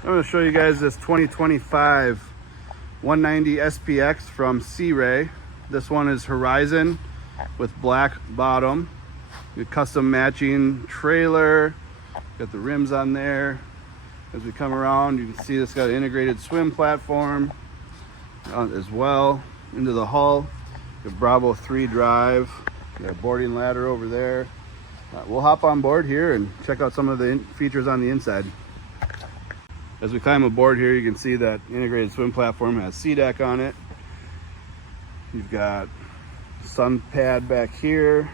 I'm going to show you guys this 2025 190 SPX from Sea Ray. This one is Horizon with black bottom. Custom matching trailer. Got the rims on there. As we come around, you can see this got an integrated swim platform as well into the hull. The Bravo 3 drive. Got a boarding ladder over there. We'll hop on board here and check out some of the features on the inside. As we climb aboard here, you can see that integrated swim platform has SeaDeck on it. You've got sun pad back here.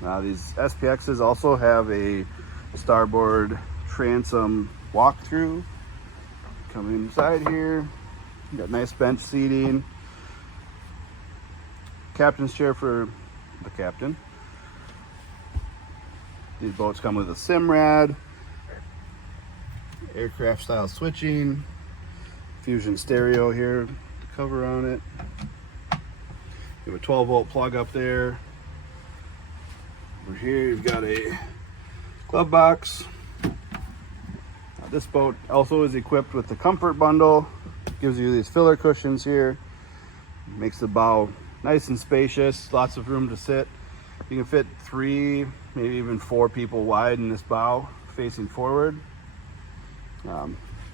Now these SPXs also have a starboard transom walkthrough. Coming inside here, you got nice bench seating. Captain's chair for the captain. These boats come with a Simrad, aircraft style switching, fusion stereo here, the cover on it. You have a 12-volt plug up there. Over here you've got a glove box. Now, this boat also is equipped with the comfort bundle. Gives you these filler cushions here. Makes the bow nice and spacious, lots of room to sit. You can fit 3, maybe even 4 people wide in this bow facing forward.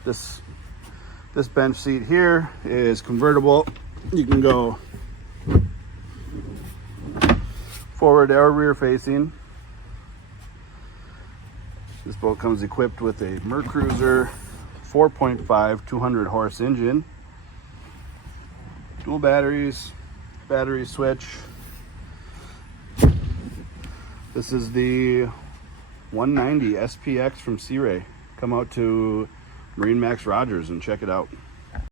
This bench seat here is convertible. You can go forward or rear facing. This boat comes equipped with a MerineMax 4.5 200 horse engine, dual batteries, battery switch. This is the 190 SPX from Sea Ray. Come out to MarineMax Rogers and check it out.